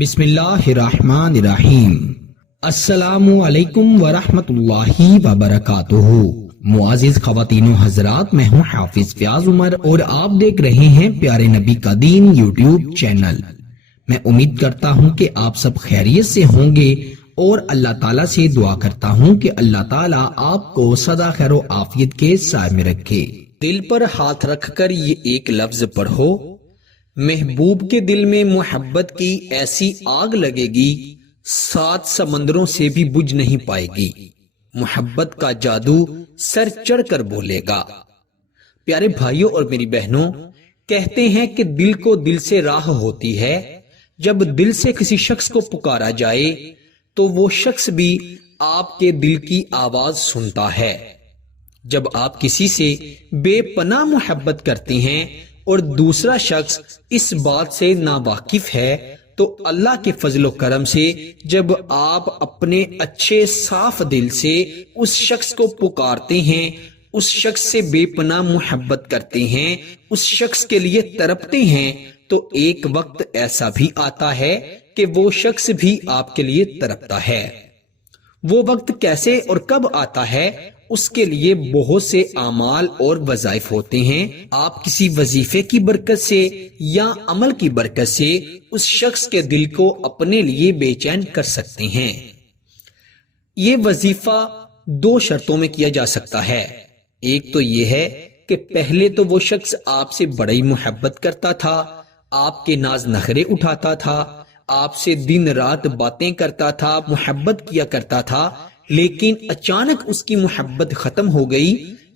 بسم اللہ الرحمن الرحیم۔ السلام علیکم ورحمۃ اللہ وبرکاتہ۔ معزز خواتین و حضرات، میں ہوں حافظ فیاض عمر اور آپ دیکھ رہے ہیں پیارے نبی کا دین یوٹیوب چینل۔ میں امید کرتا ہوں کہ آپ سب خیریت سے ہوں گے اور اللہ تعالیٰ سے دعا کرتا ہوں کہ اللہ تعالیٰ آپ کو سدا خیر و عافیت کے سائے میں رکھے۔ دل پر ہاتھ رکھ کر یہ ایک لفظ پڑھو، محبوب کے دل میں محبت کی ایسی آگ لگے گی 7 سمندروں سے بھی بجھ نہیں پائے گی۔ محبت کا جادو سر چڑھ کر بولے گا۔ پیارے بھائیوں اور میری بہنوں، کہتے ہیں کہ دل کو دل سے راہ ہوتی ہے۔ جب دل سے کسی شخص کو پکارا جائے تو وہ شخص بھی آپ کے دل کی آواز سنتا ہے۔ جب آپ کسی سے بے پناہ محبت کرتے ہیں اور دوسرا شخص اس بات سے ناواقف ہے تو اللہ کے فضل و کرم سے جب آپ اپنے اچھے صاف دل سے اس شخص کو پکارتے ہیں، اس شخص سے بے پناہ محبت کرتے ہیں، اس شخص کے لیے تڑپتے ہیں، تو ایک وقت ایسا بھی آتا ہے کہ وہ شخص بھی آپ کے لیے تڑپتا ہے۔ وہ وقت کیسے اور کب آتا ہے، اس کے لیے بہت سے اعمال اور وظائف ہوتے ہیں۔ آپ کسی وظیفے کی برکت سے یا عمل کی برکت سے اس شخص کے دل کو اپنے لیے بے چین کر سکتے ہیں۔ یہ وظیفہ 2 شرطوں میں کیا جا سکتا ہے۔ ایک تو یہ ہے کہ پہلے تو وہ شخص آپ سے بڑی محبت کرتا تھا، آپ کے ناز نخرے اٹھاتا تھا، آپ سے دن رات باتیں کرتا تھا، محبت کیا کرتا تھا، لیکن اچانک اس کی محبت ختم ہو گئی،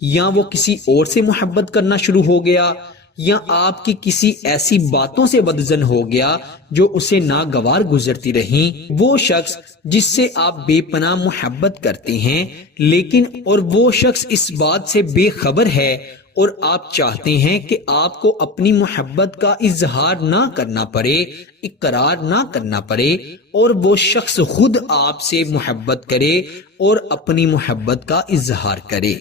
یا وہ کسی اور سے محبت کرنا شروع ہو گیا، یا آپ کی کسی ایسی باتوں سے بدظن ہو گیا جو اسے ناگوار گزرتی رہیں۔ وہ شخص جس سے آپ بے پناہ محبت کرتے ہیں لیکن اور وہ شخص اس بات سے بے خبر ہے اور آپ چاہتے ہیں کہ آپ کو اپنی محبت کا اظہار نہ کرنا پڑے، اقرار نہ کرنا پڑے، اور وہ شخص خود آپ سے محبت کرے اور اپنی محبت کا اظہار کرے۔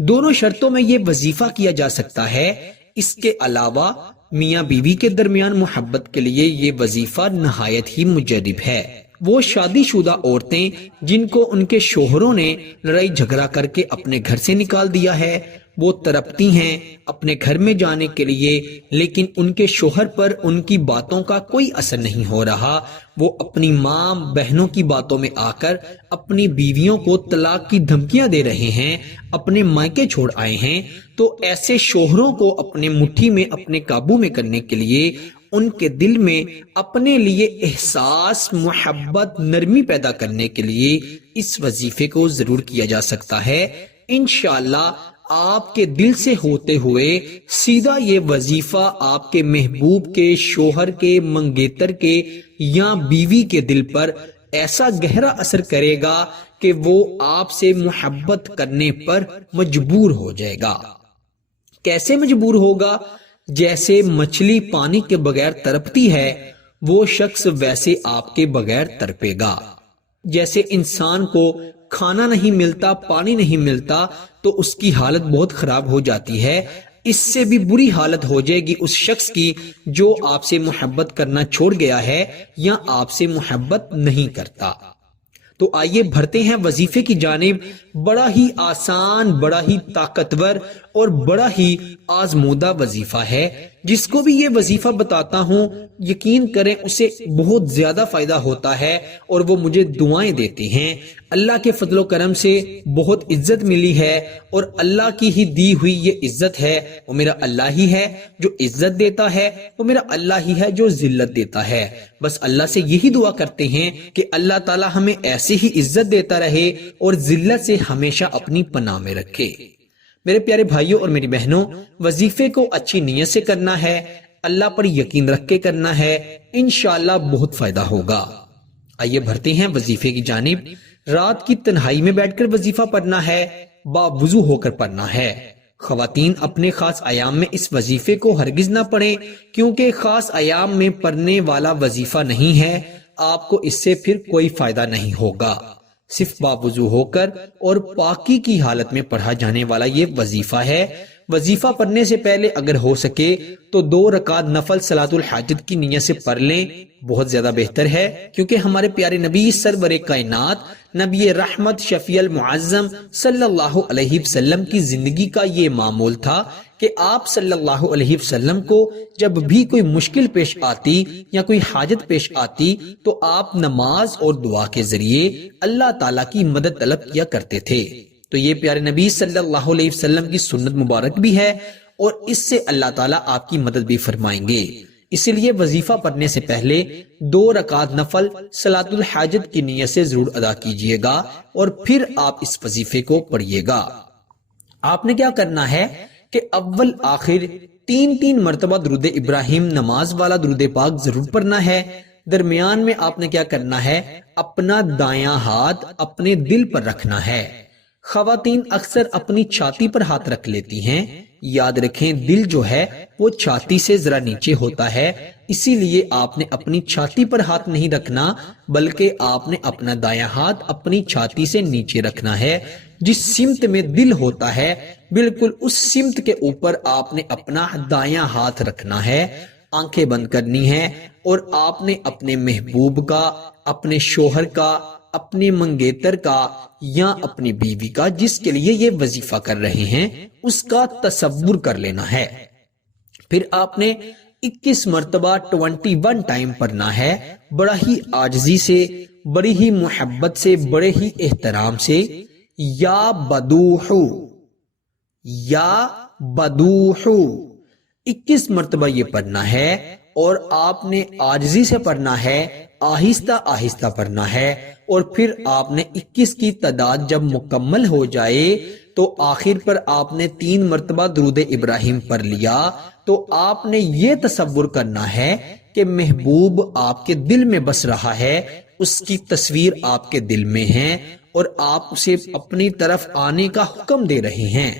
دونوں شرطوں میں یہ وظیفہ کیا جا سکتا ہے۔ اس کے علاوہ میاں بیوی کے درمیان محبت کے لیے یہ وظیفہ نہایت ہی مجرب ہے۔ وہ شادی شدہ عورتیں جن کو ان کے شوہروں نے لڑائی جھگڑا کر کے اپنے گھر سے نکال دیا ہے، وہ تڑپتی ہیں اپنے گھر میں جانے کے لیے، لیکن ان کے شوہر پر ان کی باتوں کا کوئی اثر نہیں ہو رہا۔ وہ اپنی ماں بہنوں کی باتوں میں آ کر اپنی بیویوں کو طلاق کی دھمکیاں دے رہے ہیں، اپنے مائکے چھوڑ آئے ہیں۔ تو ایسے شوہروں کو اپنے مٹھی میں اپنے قابو میں کرنے کے لیے ان کے دل میں اپنے لیے احساس، محبت، نرمی پیدا کرنے کے لیے اس وظیفے کو ضرور کیا جا سکتا ہے۔ انشاءاللہ آپ کے دل سے ہوتے ہوئے سیدھا یہ وظیفہ آپ کے محبوب کے، شوہر کے، منگیتر کے یا بیوی کے دل پر ایسا گہرا اثر کرے گا کہ وہ آپ سے محبت کرنے پر مجبور ہو جائے گا۔ کیسے مجبور ہوگا؟ جیسے مچھلی پانی کے بغیر تڑپتی ہے، وہ شخص ویسے آپ کے بغیر تڑپے گا۔ جیسے انسان کو کھانا نہیں ملتا، پانی نہیں ملتا تو اس کی حالت بہت خراب ہو جاتی ہے، اس سے بھی بری حالت ہو جائے گی اس شخص کی جو آپ سے محبت کرنا چھوڑ گیا ہے یا آپ سے محبت نہیں کرتا۔ تو آئیے بڑھتے ہیں وظیفے کی جانب۔ بڑا ہی آسان، بڑا ہی طاقتور اور بڑا ہی آزمودہ وظیفہ ہے۔ جس کو بھی یہ وظیفہ بتاتا ہوں، یقین کریں اسے بہت زیادہ فائدہ ہوتا ہے اور وہ مجھے دعائیں دیتے ہیں۔ اللہ کے فضل و کرم سے بہت عزت ملی ہے اور اللہ کی ہی دی ہوئی یہ عزت ہے۔ وہ میرا اللہ ہی ہے جو عزت دیتا ہے، وہ میرا اللہ ہی ہے جو ذلت دیتا ہے۔ بس اللہ سے یہی دعا کرتے ہیں کہ اللہ تعالی ہمیں ایسے ہی عزت دیتا رہے اور ذلت سے ہمیشہ اپنی پناہ میں رکھے۔ میرے پیارے بھائیوں اور میری بہنوں، وظیفے کو اچھی نیت سے کرنا ہے، اللہ پر یقین رکھ کے کرنا ہے، انشاءاللہ بہت فائدہ ہوگا۔ آئیے بڑھتے ہیں وظیفے کی جانب۔ رات کی تنہائی میں بیٹھ کر وظیفہ پڑھنا ہے، باوضو ہو کر پڑھنا ہے۔ خواتین اپنے خاص ایام میں اس وظیفے کو ہرگز نہ پڑھیں، کیونکہ خاص ایام میں پڑھنے والا وظیفہ نہیں ہے، آپ کو اس سے پھر کوئی فائدہ نہیں ہوگا۔ صرف باوضو ہو کر اور پاکی کی حالت میں پڑھا جانے والا یہ وظیفہ ہے۔ وظیفہ پڑھنے سے پہلے اگر ہو سکے تو 2 رکعت نفل صلاۃ الحاجت کی نیت سے پڑھ لیں، بہت زیادہ بہتر ہے، کیونکہ ہمارے پیارے نبی سرور کائنات نبی رحمت شفیع المعظم صلی اللہ علیہ وسلم کی زندگی کا یہ معمول تھا کہ آپ صلی اللہ علیہ وسلم کو جب بھی کوئی مشکل پیش آتی یا کوئی حاجت پیش آتی تو آپ نماز اور دعا کے ذریعے اللہ تعالیٰ کی مدد طلب کیا کرتے تھے۔ تو یہ پیارے نبی صلی اللہ علیہ وسلم کی سنت مبارک بھی ہے اور اس سے اللہ تعالیٰ آپ کی مدد بھی فرمائیں گے۔ اسی لیے وظیفہ پڑھنے سے پہلے 2 رکعت نفل صلاۃ الحاجت کی نیت سے ضرور ادا کیجئے گا اور پھر آپ اس وظیفے کو پڑھیے گا۔ آپ نے کیا کرنا ہے کہ اول آخر 3 مرتبہ درود ابراہیم نماز والا درود پاک ضرور پڑھنا ہے۔ درمیان میں آپ نے کیا کرنا ہے، اپنا دایاں ہاتھ اپنے دل پر رکھنا ہے۔ خواتین اکثر اپنی چھاتی پر ہاتھ رکھ لیتی ہیں، یاد رکھیں دل جو ہے وہ چھاتی سے ذرا نیچے ہوتا ہے، اسی لیے آپ نے اپنی چھاتی پر ہاتھ نہیں رکھنا بلکہ آپ نے اپنا دایاں ہاتھ اپنی چھاتی سے نیچے رکھنا ہے۔ جس سمت میں دل ہوتا ہے بالکل اس سمت کے اوپر آپ نے اپنا دایاں ہاتھ رکھنا ہے، آنکھیں بند کرنی ہے اور آپ نے اپنے محبوب کا، اپنے شوہر کا، اپنے منگیتر کا یا اپنی بیوی کا جس کے لیے یہ وظیفہ کر رہے ہیں اس کا تصور کر لینا ہے۔ پھر آپ نے 21 مرتبہ 21 ٹائم پڑھنا ہے، بڑا ہی عاجزی سے، بڑی ہی محبت سے، بڑے ہی احترام سے، یا بدوحو یا بدوحو 21 مرتبہ یہ پڑھنا ہے اور آپ نے عاجزی سے پڑھنا ہے، آہستہ آہستہ پڑھنا ہے اور پھر آپ نے 21 کی تعداد جب مکمل ہو جائے تو آخر پر آپ نے 3 مرتبہ درود ابراہیم پڑھ لیا تو آپ نے یہ تصور کرنا ہے کہ محبوب آپ کے دل میں بس رہا ہے، اس کی تصویر آپ کے دل میں ہے اور آپ اسے اپنی طرف آنے کا حکم دے رہے ہیں۔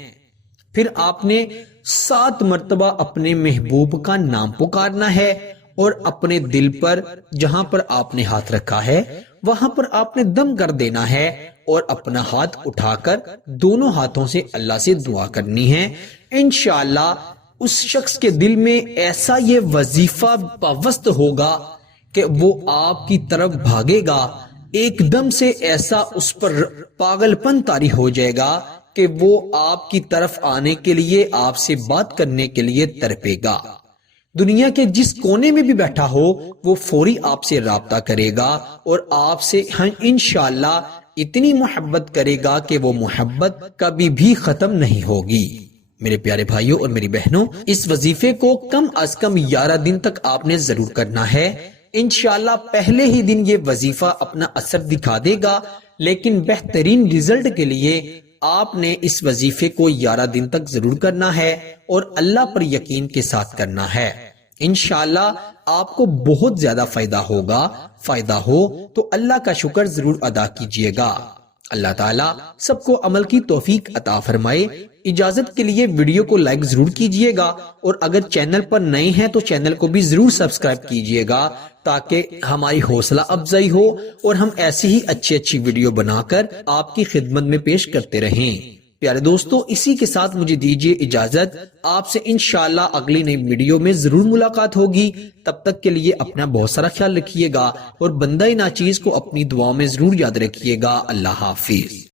پھر آپ نے 7 مرتبہ اپنے محبوب کا نام پکارنا ہے اور اپنے دل پر جہاں پر آپ نے ہاتھ رکھا ہے وہاں پر آپ نے دم کر دینا ہے اور اپنا ہاتھ اٹھا کر دونوں ہاتھوں سے اللہ سے دعا کرنی ہے۔ انشاءاللہ اس شخص کے دل میں ایسا یہ وظیفہ پابست ہوگا کہ وہ آپ کی طرف بھاگے گا، ایک دم سے ایسا اس پر پاگل پن طاری ہو جائے گا کہ وہ آپ کی طرف آنے کے لیے، آپ سے بات کرنے کے لیے تڑپے گا۔ دنیا کے جس کونے میں بھی بیٹھا ہو وہ فوری آپ سے رابطہ کرے گا اور آپ سے انشاءاللہ اتنی محبت کرے گا کہ وہ محبت کبھی بھی ختم نہیں ہوگی۔ میرے پیارے بھائیوں اور میری بہنوں، اس وظیفے کو کم از کم 11 دن تک آپ نے ضرور کرنا ہے۔ انشاءاللہ پہلے ہی دن یہ وظیفہ اپنا اثر دکھا دے گا، لیکن بہترین رزلٹ کے لیے آپ نے اس وظیفے کو 11 دن تک ضرور کرنا ہے اور اللہ پر یقین کے ساتھ کرنا ہے۔ انشاءاللہ آپ کو بہت زیادہ فائدہ ہو تو اللہ کا شکر ضرور ادا کیجئے گا۔ اللہ تعالیٰ سب کو عمل کی توفیق عطا فرمائے۔ اجازت کے لیے ویڈیو کو لائک ضرور کیجئے گا اور اگر چینل پر نئے ہیں تو چینل کو بھی ضرور سبسکرائب کیجئے گا تاکہ ہماری حوصلہ افزائی ہو اور ہم ایسی ہی اچھی ویڈیو بنا کر آپ کی خدمت میں پیش کرتے رہیں۔ پیارے دوستو، اسی کے ساتھ مجھے دیجئے اجازت، آپ سے انشاءاللہ اگلی نئی ویڈیو میں ضرور ملاقات ہوگی۔ تب تک کے لیے اپنا بہت سارا خیال رکھیے گا اور بندہ ناچیز کو اپنی دعاؤں میں ضرور یاد رکھیے گا۔ اللہ حافظ۔